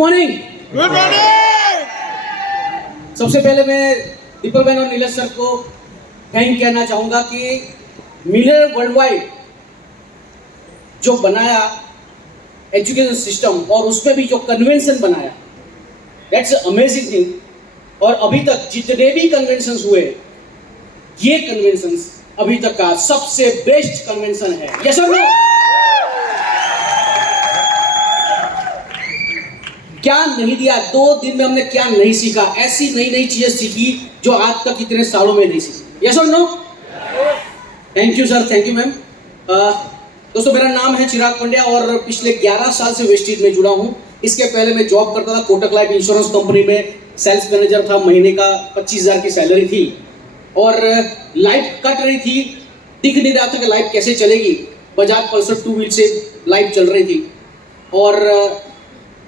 Morning. Good morning. सबसे पहले मैं दीपक बहन और नीलेश सर को थैंक कहना चाहूंगा कि मिलर वर्ल्ड वाइड जो बनाया एजुकेशन सिस्टम और उसमें भी जो कन्वेंशन बनाया, दैट्स अमेजिंग थिंग। और अभी तक जितने भी कन्वेंशन हुए, ये कन्वेंशन अभी तक का सबसे बेस्ट कन्वेंशन है। यस और नो? क्या नहीं दिया 2 दिन में, हमने क्या नहीं सीखा, ऐसी नई नई चीजें सीखी जो आज तक इतने सालों में नहीं सीखी। यस और no? Thank you sir, thank you ma'am. दोस्तों, मेरा नाम है चिराग पंड्या और पिछले 11 साल से वेस्टीज में जुड़ा हूं। इसके पहले मैं जॉब करता था कोटक लाइफ इंश्योरेंस कंपनी में, सेल्स मैनेजर था। महीने का 25,000 की सैलरी थी और लाइफ कट रही थी। दिख नहीं रहा था कि लाइफ कैसे चलेगी। बजाज पल्सर 2 व्हील से लाइफ चल रही थी और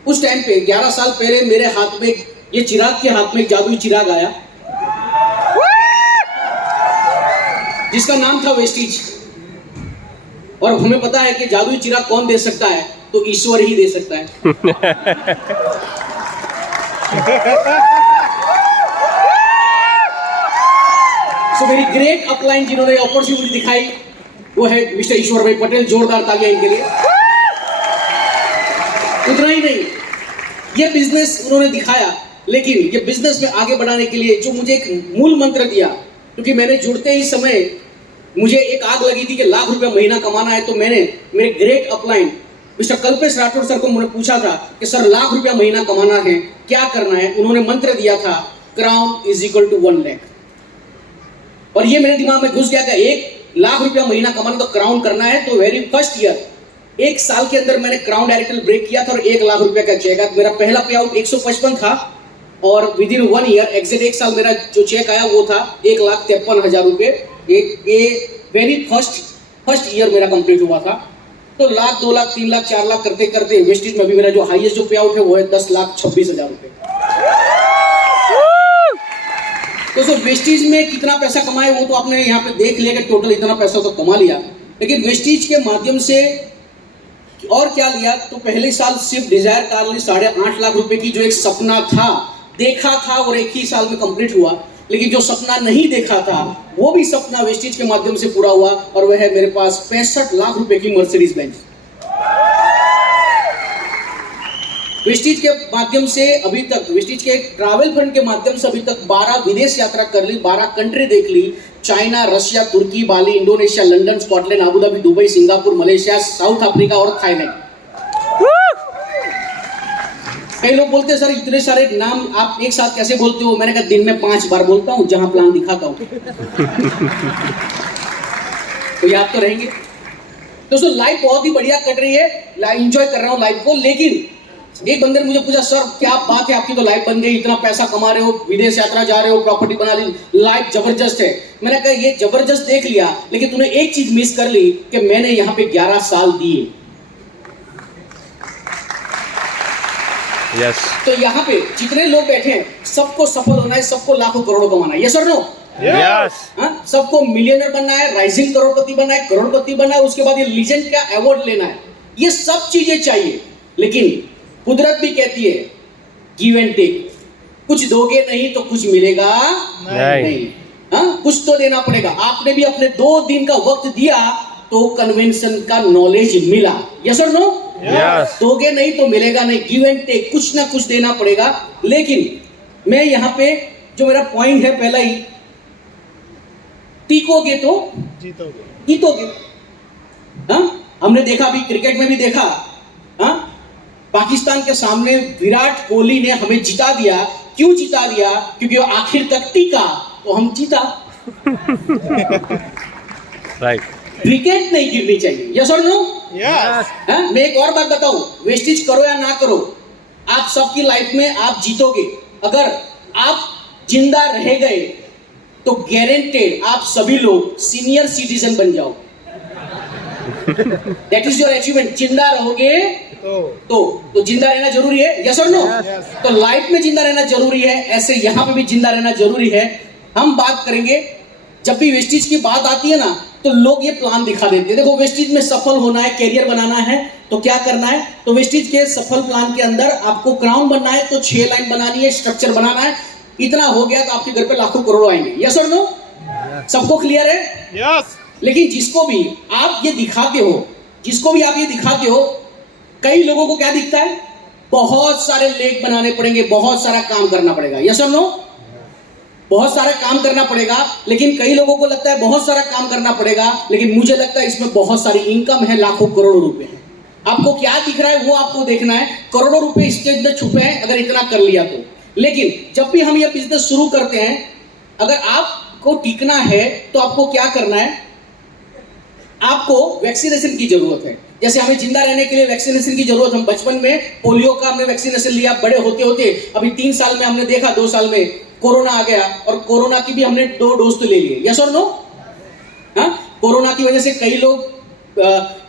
उस टाइम पे 11 साल पहले मेरे हाथ में, ये चिराग के हाथ में एक जादुई चिराग आया जिसका नाम था वेस्टीज। और हमें पता है कि जादुई चिराग कौन दे सकता है, तो ईश्वर ही दे सकता है। सो मेरी ग्रेट अपलाइन जिन्होंने अपॉर्चुनिटी दिखाई वो है मिस्टर ईश्वर भाई पटेल। जोरदार तालियां इनके लिए। उतना ही नहीं, ये बिजनेस उन्होंने दिखाया, लेकिन ये बिजनेस में आगे बढ़ाने के लिए जो मुझे एक मूल मंत्र दिया, क्योंकि मैंने जुड़ते ही समय मुझे एक आग लगी थी कि लाख रुपया महीना कमाना है। तो मैंने मेरे great upline mister Kalpesh Rathore sir को मैंने पूछा था कि सर लाख रुपया महीना कमाना है, क्या करना है? उन्होंने मंत्र दिया था crown is equal to 1 lakh. और ये मेरे दिमाग में घुस गया कि 1 लाख रुपया महीना कमाना तो क्राउन करना है। तो वेरी फर्स्ट ईयर 1 साल के अंदर मैंने क्राउन डायरेक्टली ब्रेक किया था और 1 लाख रुपया का चेक आया। मेरा पहला पे आउट 155 था और विद इन 1 ईयर, एग्जैक्ट 1 साल मेरा जो चेक आया वो था 1,53,000 रुपये। ये वेरी फर्स्ट ईयर मेरा कंप्लीट हुआ था। तो लाख, 2 लाख, 3 लाख, 4 लाख करते करते वेस्टीज में भी मेरा जो हाईएस्ट जो पे आउट है वो है 10,26,000 रुपये। तो सो वेस्टीज में कितना पैसा कमाए वो तो आपने यहाँ पे देख लिया कि टोटल इतना पैसा तो कमा लिया, लेकिन वेस्टीज के माध्यम से और क्या लिया? तो पहले साल सिर्फ डिजायर कार ली 8.5 लाख रुपए की, जो एक सपना था, देखा था और 1 ही साल में कंप्लीट हुआ। लेकिन जो सपना नहीं देखा था वो भी सपना वेस्टीज के माध्यम से पूरा हुआ और वह है मेरे पास 65 लाख रुपए की मर्सिडीज बेंज। वेस्टीज के माध्यम से अभी तक, वेस्टीज के ट्रैवल फंड के माध्यम से अभी तक 12 विदेश यात्रा कर ली, 12 कंट्री देख ली। चाइना, रशिया, तुर्की, Bali, Indonesia, London, Scotland, Abu Dhabi, Dubai, Singapore, Malaysia, South Africa और थाईलैंड। कई लोग बोलते हैं सर इतने सारे नाम आप एक साथ कैसे बोलते हो? मैंने कहा दिन में 5 बार बोलता हूं, जहां प्लान दिखाता हूं। तो याद तो रहेंगे। दोस्तों, लाइफ बहुत ही बढ़िया कट रही है, एंजॉय कर रहा हूं लाइफ को। लेकिन एक बंदे ने मुझे पूछा, सर क्या बात है आपकी तो लाइफ बन गई, इतना पैसा कमा रहे हो, विदेश यात्रा जा रहे हो, प्रॉपर्टी बना ली, लाइफ जबरदस्त है। मैंने कहा ये जबरदस्त देख लिया, लेकिन तूने एक चीज मिस कर ली कि मैंने यहाँ पे 11 साल दिए। यस। तो यहाँ पे जितने लोग बैठे हैं सबको सफल होना है, सबको लाखों करोड़ों कमाना है। यस और नो? यस। सबको मिलियनर बनना है, राइजिंग करोड़पति बनना है, करोड़पति बनना है, उसके बाद ये लीजेंड का अवार्ड लेना है। ये सब चीजें चाहिए, लेकिन कुदरत भी कहती है गिव एंड टेक। कुछ दोगे नहीं तो कुछ मिलेगा नहीं। कुछ तो देना पड़ेगा। आपने भी अपने 2 दिन का वक्त दिया तो कन्वेंशन का नॉलेज मिला। यस और नो? यस। दोगे नहीं तो मिलेगा नहीं। गिव एंड टेक, कुछ ना कुछ देना पड़ेगा। लेकिन मैं यहां पे जो मेरा पॉइंट है पहला ही, टीकोगे तो जीतोगे। हमने देखा, अभी क्रिकेट में भी देखा, पाकिस्तान के सामने विराट कोहली ने हमें जिता दिया। क्यों जिता दिया? क्योंकि वो आखिर तक टिका तो हम जीता। राइट। विकेट नहीं गिरनी चाहिए। यस और नो? यस। मैं एक और बात बताऊं, वेस्टीज करो या ना करो, आप सबकी लाइफ में आप जीतोगे। अगर आप जिंदा रह गए तो गारंटेड आप सभी लोग सीनियर सिटीजन बन जाओ। That is your achievement. जिंदा रहोगे तो जिंदा रहना जरूरी है। यस और नो? तो लाइफ में जिंदा रहना जरूरी है, ऐसे यहां पे भी जिंदा रहना जरूरी है। हम बात करेंगे, जब भी वेस्टीज की बात आती है ना, तो लोग ये प्लान दिखा देते हैं। देखो वेस्टीज में सफल होना है, कैरियर बनाना है, तो क्या करना है, तो वेस्टीज के सफल प्लान के अंदर आपको क्राउन बनना है तो 6 लाइन बनानी है, स्ट्रक्चर बनाना है। इतना हो गया तो आपके घर पे लाखों करोड़ों आएंगे। यस और नो? सबको क्लियर है? यस। लेकिन जिसको भी आप ये दिखाते हो, कई लोगों को क्या दिखता है, बहुत सारे लेख बनाने पड़ेंगे, बहुत सारा काम करना पड़ेगा। यस और नो? बहुत सारा काम करना पड़ेगा। लेकिन कई लोगों को लगता है बहुत सारा काम करना पड़ेगा, लेकिन मुझे लगता है इसमें बहुत सारी इनकम है, लाखों करोड़ों रुपए है। आपको क्या दिख रहा है वो आपको देखना है। करोड़ों रुपए इसके अंदर छुपे हैं अगर इतना कर लिया तो। लेकिन जब भी हम ये बिजनेस शुरू करते हैं, अगर आपको टिकना है तो आपको क्या करना है, आपको वैक्सीनेशन की जरूरत है। जैसे हमें जिंदा रहने के लिए वैक्सीनेशन की जरूरत, हम बचपन में पोलियो का हमने वैक्सीनेशन लिया, बड़े होते होते अभी 3 साल में हमने देखा, 2 साल में कोरोना आ गया और कोरोना की भी हमने 2 डोज तो ले लिए। यस और नो? हाँ, कोरोना की वजह से कई लोग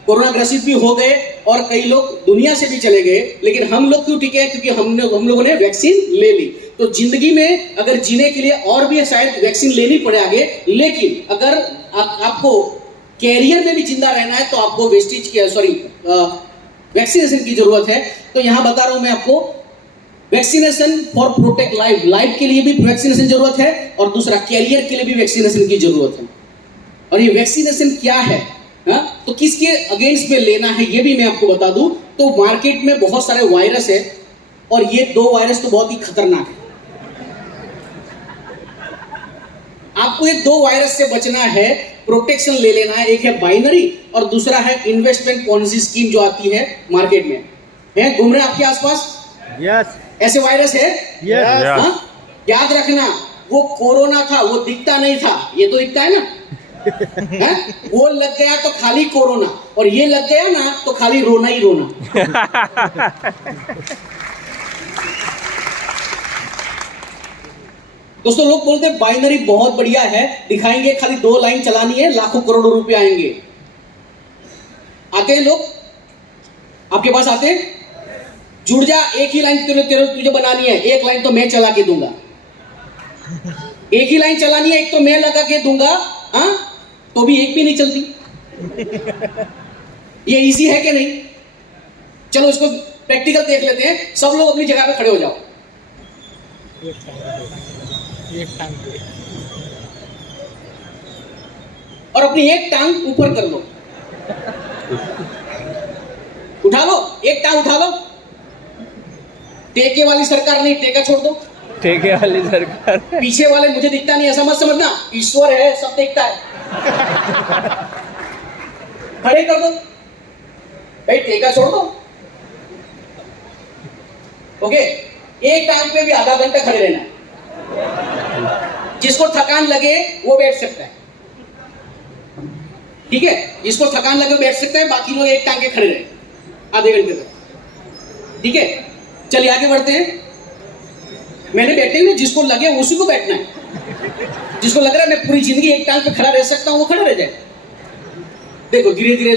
कोरोना ग्रसित भी हो गए और कई लोग दुनिया से भी चले गए, लेकिन हम लोग क्यों टिके हैं? क्योंकि हम लोगों ने वैक्सीन ले ली। तो जिंदगी में अगर जीने के लिए और भी शायद वैक्सीन लेनी पड़े आगे, लेकिन अगर आपको कैरियर में भी जिंदा रहना है तो आपको वैक्सीनेशन की जरूरत है। तो यहां बता रहा हूं मैं आपको, vaccination for protect life, life के लिए भी वैक्सीनेशन जरूरत है और दूसरा कैरियर के लिए भी वैक्सीनेशन की जरूरत है। और ये वैक्सीनेशन क्या है, तो किसके अगेंस्ट में लेना है ये भी मैं आपको बता दूं। तो मार्केट में बहुत सारे वायरस है और ये 2 वायरस तो बहुत ही खतरनाक है। आपको ये 2 वायरस से बचना है, प्रोटेक्शन ले लेना है। एक है बाइनरी और दूसरा है इन्वेस्टमेंट पॉलिसी स्कीम जो आती है मार्केट में, है घूम रहे आपके आसपास। यस। ऐसे वायरस है। यस। याद रखना, वो कोरोना था, वो दिखता नहीं था, ये तो दिखता है ना। है? वो लग गया तो खाली कोरोना, और ये लग गया ना तो खाली रोना ही रोना। दोस्तों लोग बोलते हैं बाइनरी बहुत बढ़िया है, दिखाएंगे खाली 2 लाइन चलानी है, लाखों करोड़ों रुपए आएंगे। आते हैं लोग आपके पास, आते हैं, जुड़ जा, एक ही लाइन तुझे बनानी है, 1 लाइन तो मैं चला के दूंगा, एक ही लाइन चलानी है, एक तो मैं लगा के दूंगा, हाँ तो भी एक भी नहीं चलती। ये इजी है कि नहीं? चलो इसको प्रैक्टिकल देख लेते हैं। सब लोग अपनी जगह पे खड़े हो जाओ। और अपनी एक टांग ऊपर कर लो, उठा लो, एक टांग उठा लो। टेके वाली सरकार नहीं, टेका छोड़ दो। ठेके वाली सरकार। पीछे वाले मुझे दिखता नहीं ऐसा मत समझना, ईश्वर है, सब देखता है। खड़े कर दो भाई, टेका छोड़ दो। ओके, एक टांग पे भी आधा घंटा खड़े रहना। जिसको थकान लगे वो बैठ सकता है, ठीक है? जिसको थकान लगे वो बैठ सकता है, बाकी लोग एक टांग के खड़े रहे आधे घंटे तक, ठीक है? चलिए आगे बढ़ते हैं। मैंने बैठे में जिसको लगे उसी को बैठना है। जिसको लग रहा है मैं पूरी जिंदगी एक टांग पे खड़ा रह सकता हूं, वो खड़ा रह जाए। देखो धीरे धीरे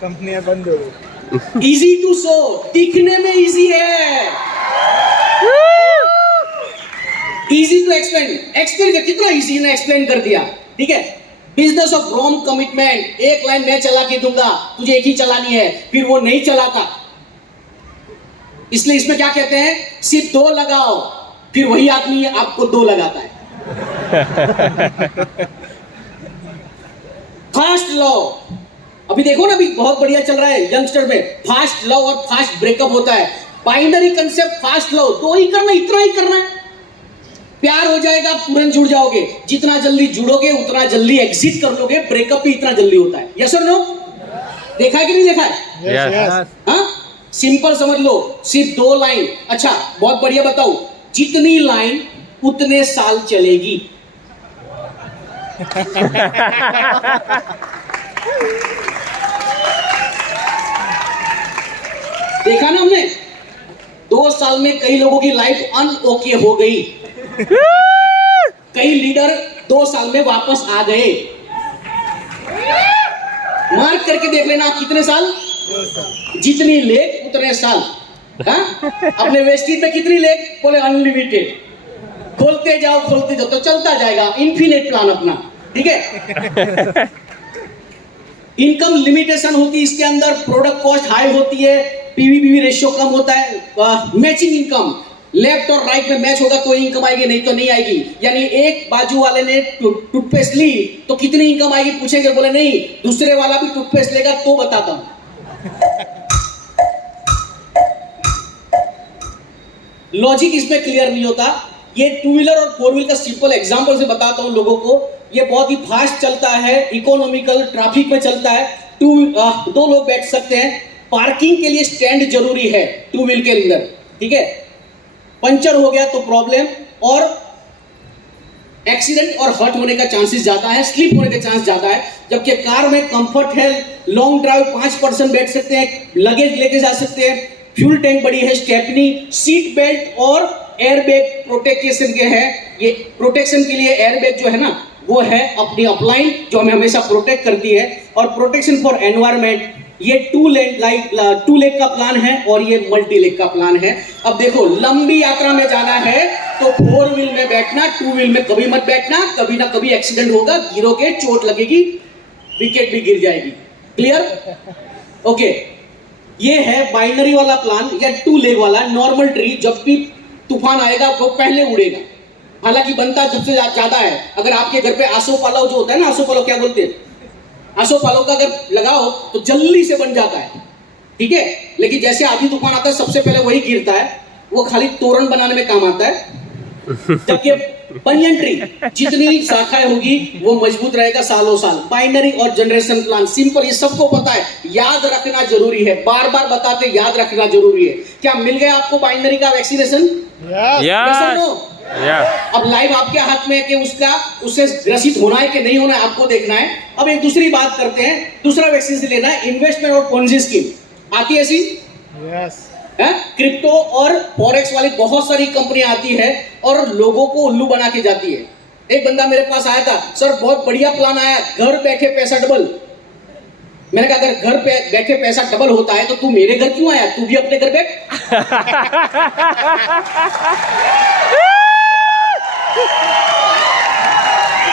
कंपनियां बंद हो गई। इजी टू शो, दिखने में इजी है, इजी टू एक्सप्लेन कितना इजी ने एक्सप्लेन कर दिया, ठीक है? Business of wrong commitment, 1 line मैं चला के दूंगा, तुझे एक ही चलानी है, फिर वो नहीं चलाता। इसलिए इसमें क्या कहते हैं, सिर्फ 2 लगाओ, फिर वही आदमी आपको 2 लगाता है। फास्ट लव, अभी देखो ना, अभी बहुत बढ़िया चल रहा है यंगस्टर में, फास्ट लव और फास्ट ब्रेकअप होता है। बाइनरी कंसेप्ट, फास्ट लव, 2 ही करना, इतना ही करना है, प्यार हो जाएगा, तुरंत जुड़ जाओगे। जितना जल्दी जुड़ोगे उतना जल्दी एग्जिट कर लोगे। ब्रेकअप भी इतना जल्दी होता है। यस और नो? देखा है कि नहीं देखा है? यस। हाँ, सिंपल समझ लो, सिर्फ 2 लाइन। अच्छा बहुत बढ़िया, बताओ, जितनी लाइन उतने साल चलेगी। देखा ना हमने, 2 साल में कई लोगों की लाइफ अनओके हो गई। कई लीडर 2 साल में वापस आ गए। मार्क करके देख लेना, कितने साल? जितनी लेग उतने साल। हाँ? अपने वेस्टीज में कितनी लेग? बोले अनलिमिटेड, खोलते जाओ तो चलता जाएगा, इन्फिनिट प्लान अपना, ठीक है? इनकम लिमिटेशन होती है इसके अंदर, प्रोडक्ट कॉस्ट हाई होती है, पीवी रेशियो कम होता है, मैचिंग इनकम, लेफ्ट और राइट में मैच होगा तो इनकम आएगी, नहीं तो नहीं आएगी। यानी एक बाजू वाले ने टूथपेस्ट ली तो कितनी इनकम आएगी पूछेंगे, बोले नहीं दूसरे वाला भी टूथपेस्ट लेगा तो बताता हूं। लॉजिक इसमें क्लियर नहीं होता। ये टू व्हीलर और फोर व्हीलर का सिंपल एग्जांपल से बताता हूं लोगों को। ये बहुत ही फास्ट चलता है, इकोनॉमिकल, ट्रैफिक में चलता है, दो लोग बैठ सकते हैं। पार्किंग के लिए स्टैंड जरूरी है टू व्हील के अंदर, ठीक है। पंचर हो गया तो प्रॉब्लम, और एक्सीडेंट और हर्ट होने का चांसेस ज्यादा है, स्लिप होने का चांस ज्यादा है। जबकि कार में कंफर्ट है, लॉन्ग ड्राइव 5 पर्सन बैठ सकते हैं, लगेज लेके जा सकते हैं, फ्यूल टैंक बड़ी है, स्टेपनी, सीट बेल्ट और एयरबैग प्रोटेक्शन के हैं। ये प्रोटेक्शन के लिए एयरबैग जो है ना वो है अपनी अपलाइन जो हमें हमेशा प्रोटेक्ट करती है। और प्रोटेक्शन फॉर एनवायरमेंट, ये टू लेग का प्लान है और ये मल्टी लेग का प्लान है। अब देखो लंबी यात्रा में जाना है तो फोर व्हील में बैठना, टू व्हील में कभी मत बैठना, कभी ना कभी एक्सीडेंट होगा, गिरोगे, चोट लगेगी, विकेट भी गिर जाएगी। क्लियर? ओके, ये है बाइनरी वाला प्लान या टू लेग वाला। नॉर्मल ट्री जब भी तूफान आएगा वो पहले उड़ेगा, हालांकि बनता सबसे ज्यादा है। अगर आपके घर पे आसोपालव जो होता है ना, आसोपालव क्या बोलते हैं, आसोपालव का अगर लगाओ तो जल्दी से बन जाता है, ठीक है। लेकिन जैसे आधी तूफान आता है सबसे पहले वही गिरता है, वो खाली तोरण बनाने में काम आता है। जबकि बनियन ट्री जितनी शाखाएं होगी वो मजबूत रहेगा सालों साल। बाइनरी और जनरेशन प्लान सिंपल, ये सबको पता है, याद रखना जरूरी है, बार बार बताते याद रखना जरूरी है। क्या मिल गया आपको बाइनरी का वैक्सीनेशन? अब लाइव आपके हाथ में है कि उससे ग्रसित होना है कि नहीं होना है, आपको देखना है। अब एक दूसरी बात करते हैं, दूसरा वैक्सीन लेना है, इन्वेस्टमेंट और पोंजी स्कीम आती है ऐसी। क्रिप्टो और फॉरेक्स वाली बहुत सारी कंपनियां आती है और लोगों को उल्लू बना के जाती है। एक बंदा मेरे पास आया था, सर बहुत बढ़िया प्लान आया, घर बैठे पैसा डबल। मैंने कहा अगर घर पे बैठे पैसा डबल होता है तो तू मेरे घर क्यों आया, तू भी अपने घर बैठ।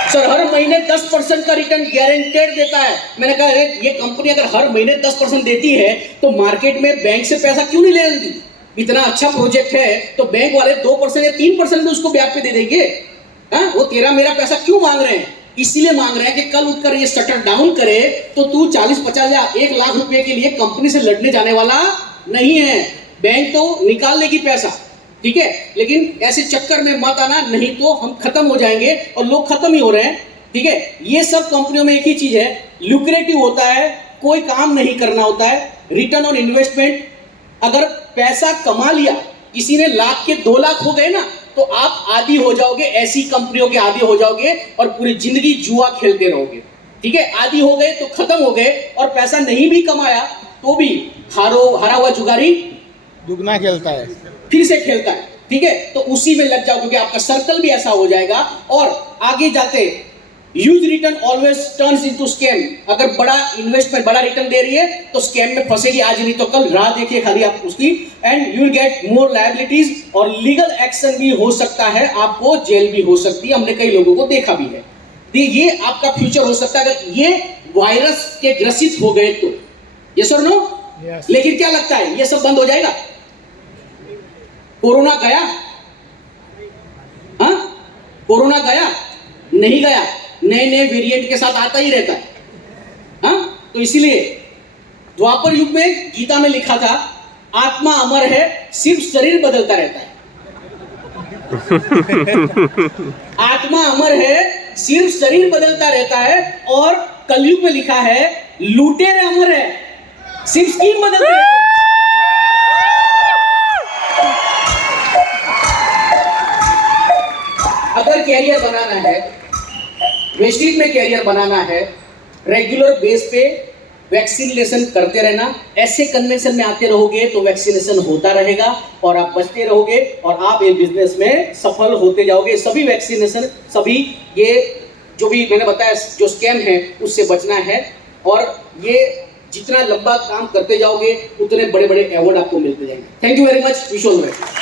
सर हर महीने 10% का रिटर्न गारंटेड देता है। मैंने कहा ये कंपनी अगर हर महीने 10% देती है तो मार्केट में बैंक से पैसा क्यों नहीं ले लेती? इतना अच्छा प्रोजेक्ट है तो बैंक वाले 2% या 3% में उसको ब्याज पे दे देंगे। वो तेरा मेरा पैसा क्यों मांग रहे हैं? इसलिए मांग रहे हैं कि कल उठकर ये शटर डाउन करे तो तू 40-50 या 1 लाख रुपए के लिए कंपनी से लड़ने जाने वाला नहीं है। बैंक तो निकाल लेगी पैसा, ठीक है, लेकिन ऐसे चक्कर में मत आना, नहीं तो हम खत्म हो जाएंगे और लोग खत्म ही हो रहे हैं, ठीक है। ये सब कंपनियों में एक ही चीज है, ल्यूक्रेटिव होता है, कोई काम नहीं करना होता है, रिटर्न ऑन इन्वेस्टमेंट। अगर पैसा कमा लिया, किसी ने लाख के 2 लाख हो गए ना, तो आप आदी हो जाओगे, ऐसी कंपनियों के आदी हो जाओगे और पूरी जिंदगी जुआ खेलते रहोगे, ठीक है। आदी हो गए तो खत्म हो गए, और पैसा नहीं भी कमाया तो भी हरा हुआ जुगारी दुगना खेलता है, फिर से खेलता है, ठीक है। तो उसी में लग जाओ क्योंकि आपका सर्कल भी ऐसा हो जाएगा। और आगे जाते huge return always turns into scam. अगर बड़ा इन्वेस्टमेंट बड़ा रिटर्न दे रही है तो स्कैम में फंसेगी, आज नहीं तो कल, राह देखिए खाली आप उसकी। And you will get more liabilities, और लीगल एक्शन भी हो सकता है, आपको जेल भी हो सकती है, हमने कई लोगों को देखा भी है। ये आपका फ्यूचर हो सकता है अगर ये वायरस के ग्रसित हो गए तो। यस और नो? लेकिन क्या लगता है ये सब बंद हो जाएगा? कोरोना गया? हाँ, कोरोना गया? नहीं गया, नए नए वेरिएंट के साथ आता ही रहता है। हाँ, तो इसीलिए द्वापर युग में गीता में लिखा था, आत्मा अमर है, सिर्फ शरीर बदलता रहता है। आत्मा अमर है, सिर्फ शरीर बदलता रहता है। और कलयुग में लिखा है, लुटेरे अमर है, सिर्फ स्किन बदलती रहती है। अगर कैरियर बनाना है, वेस्टीज में कैरियर बनाना है, रेगुलर बेस पे वैक्सीनेशन करते रहना। ऐसे कन्वेंशन में आते रहोगे तो वैक्सीनेशन होता रहेगा और आप बचते रहोगे और आप ये बिजनेस में सफल होते जाओगे। सभी वैक्सीनेशन, सभी ये जो भी मैंने बताया जो स्कैम है उससे बचना है। और ये जितना लंबा काम करते जाओगे उतने बड़े बड़े अवार्ड आपको मिलते जाएंगे। Thank you very much, wish all the best.